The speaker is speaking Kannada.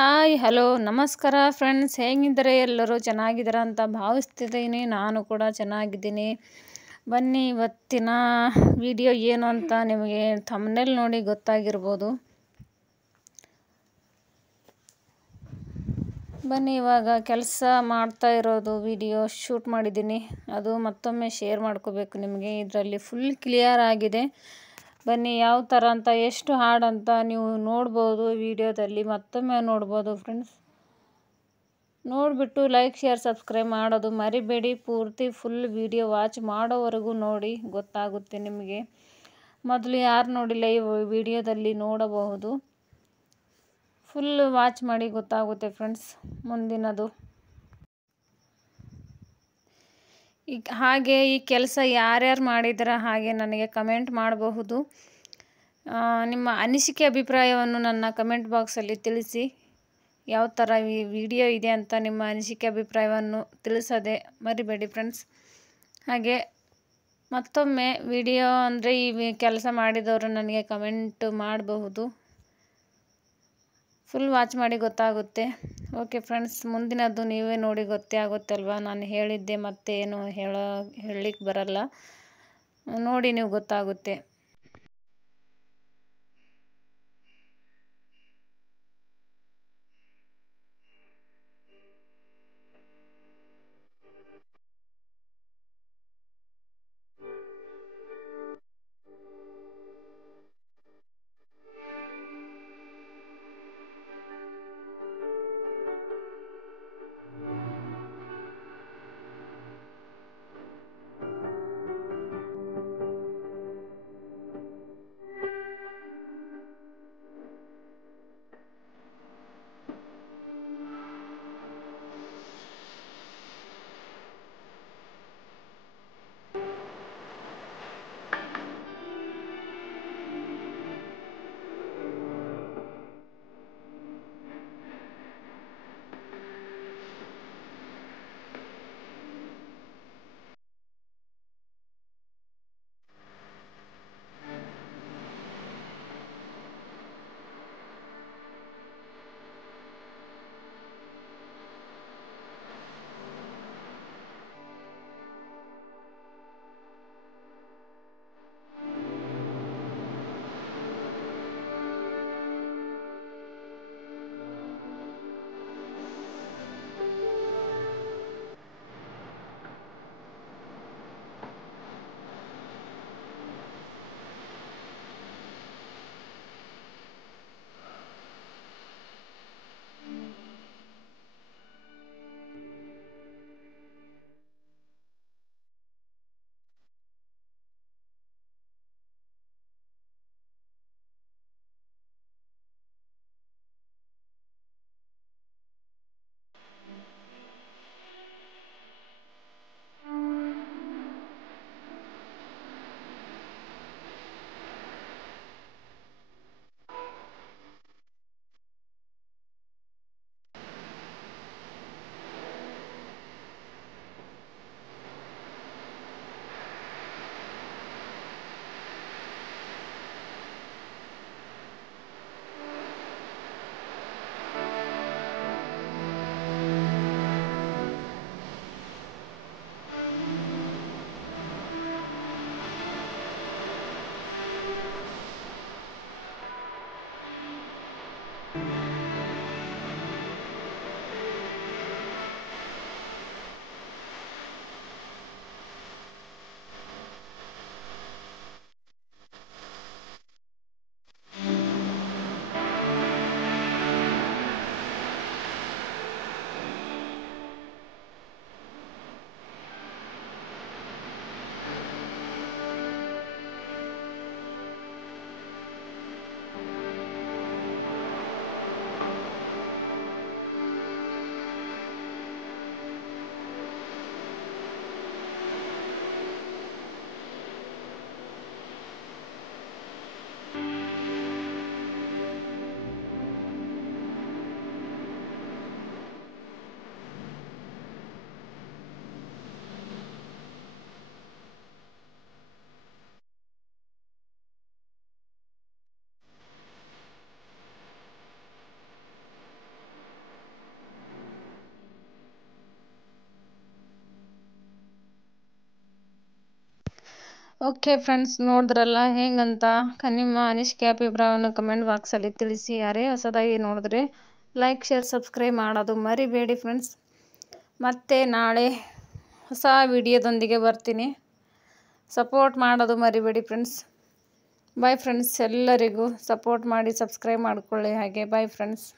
ಹಾಯ್ ಹಲೋ ನಮಸ್ಕಾರ ಫ್ರೆಂಡ್ಸ್, ಹೇಗಿದ್ದಾರೆ? ಎಲ್ಲರೂ ಚೆನ್ನಾಗಿದ್ದೀರಾ ಅಂತ ಭಾವಿಸ್ತಿದ್ದೀನಿ. ನಾನು ಕೂಡ ಚೆನ್ನಾಗಿದ್ದೀನಿ. ಬನ್ನಿ, ಇವತ್ತಿನ ವಿಡಿಯೋ ಏನು ಅಂತ ನಿಮಗೆ ಥಂಬ್ನೇಲ್ ನೋಡಿ ಗೊತ್ತಾಗಿರ್ಬೋದು. ಬನ್ನಿ, ಇವಾಗ ಕೆಲಸ ಮಾಡ್ತಾ ಇರೋದು ವಿಡಿಯೋ ಶೂಟ್ ಮಾಡಿದ್ದೀನಿ. ಅದು ಮತ್ತೊಮ್ಮೆ ಶೇರ್ ಮಾಡ್ಕೋಬೇಕು ನಿಮಗೆ. ಇದರಲ್ಲಿ ಫುಲ್ ಕ್ಲಿಯರ್ ಆಗಿದೆ. ಬನ್ನಿ, ಯಾವ ಥರ ಅಂತ, ಎಷ್ಟು ಹಾಡಂತ ನೀವು ನೋಡ್ಬೋದು. ವಿಡಿಯೋದಲ್ಲಿ ಮತ್ತೊಮ್ಮೆ ನೋಡ್ಬೋದು ಫ್ರೆಂಡ್ಸ್. ನೋಡಿಬಿಟ್ಟು ಲೈಕ್, ಶೇರ್, ಸಬ್ಸ್ಕ್ರೈಬ್ ಮಾಡೋದು ಮರಿಬೇಡಿ. ಪೂರ್ತಿ ಫುಲ್ ವಿಡಿಯೋ ವಾಚ್ ಮಾಡೋವರೆಗೂ ನೋಡಿ, ಗೊತ್ತಾಗುತ್ತೆ ನಿಮಗೆ. ಮೊದಲು ಯಾರು ನೋಡಿಲ್ಲ ಈ ವಿಡಿಯೋದಲ್ಲಿ ನೋಡಬಹುದು. ಫುಲ್ ವಾಚ್ ಮಾಡಿ ಗೊತ್ತಾಗುತ್ತೆ ಫ್ರೆಂಡ್ಸ್ ಮುಂದಿನದು. ಹಾಗೆ ಈ ಕೆಲಸ ಯಾರ್ಯಾರು ಮಾಡಿದ್ದೀರಾ ಹಾಗೆ ನನಗೆ ಕಮೆಂಟ್ ಮಾಡಬಹುದು. ನಿಮ್ಮ ಅನಿಸಿಕೆ ಅಭಿಪ್ರಾಯವನ್ನು ನನ್ನ ಕಮೆಂಟ್ ಬಾಕ್ಸಲ್ಲಿ ತಿಳಿಸಿ. ಯಾವ ಥರ ಈ ವಿಡಿಯೋ ಇದೆ ಅಂತ ನಿಮ್ಮ ಅನಿಸಿಕೆ ಅಭಿಪ್ರಾಯವನ್ನು ತಿಳಿಸೋದೆ ಮರಿಬೇಡಿ ಫ್ರೆಂಡ್ಸ್. ಹಾಗೆ ಮತ್ತೊಮ್ಮೆ ವಿಡಿಯೋ ಅಂದರೆ ಈ ಕೆಲಸ ಮಾಡಿದವರು ನನಗೆ ಕಮೆಂಟ್ ಮಾಡಬಹುದು. ಫುಲ್ ವಾಚ್ ಮಾಡಿ ಗೊತ್ತಾಗುತ್ತೆ. ಓಕೆ ಫ್ರೆಂಡ್ಸ್, ಮುಂದಿನದ್ದು ನೀವೇ ನೋಡಿ ಗೊತ್ತೇ ಆಗುತ್ತಲ್ವ. ನಾನು ಹೇಳಿದ್ದೆ ಮತ್ತೆ ಏನು ಹೇಳಲಿಕ್ಕೆ ಬರಲ್ಲ. ನೋಡಿ ನೀವು ಗೊತ್ತಾಗುತ್ತೆ. ಓಕೆ ಫ್ರೆಂಡ್ಸ್, ನೋಡಿದ್ರಲ್ಲ ಹೇಗಂತ. ನಿಮ್ಮ ಅನಿಸಿಕೆ ಅಭಿಪ್ರಾಯವನ್ನು ಕಮೆಂಟ್ ಬಾಕ್ಸಲ್ಲಿ ತಿಳಿಸಿ. ಯಾರೇ ಹೊಸದಾಗಿ ನೋಡಿದ್ರೆ ಲೈಕ್, ಶೇರ್, ಸಬ್ಸ್ಕ್ರೈಬ್ ಮಾಡೋದು ಮರಿಬೇಡಿ ಫ್ರೆಂಡ್ಸ್. ಮತ್ತೆ ನಾಳೆ ಹೊಸ ವಿಡಿಯೋದೊಂದಿಗೆ ಬರ್ತೀನಿ. ಸಪೋರ್ಟ್ ಮಾಡೋದು ಮರಿಬೇಡಿ ಫ್ರೆಂಡ್ಸ್. Bye friends. ಎಲ್ಲರಿಗೂ ಸಪೋರ್ಟ್ ಮಾಡಿ ಸಬ್ಸ್ಕ್ರೈಬ್ ಮಾಡಿಕೊಳ್ಳಿ. ಹಾಗೆ ಬಾಯ್ ಫ್ರೆಂಡ್ಸ್.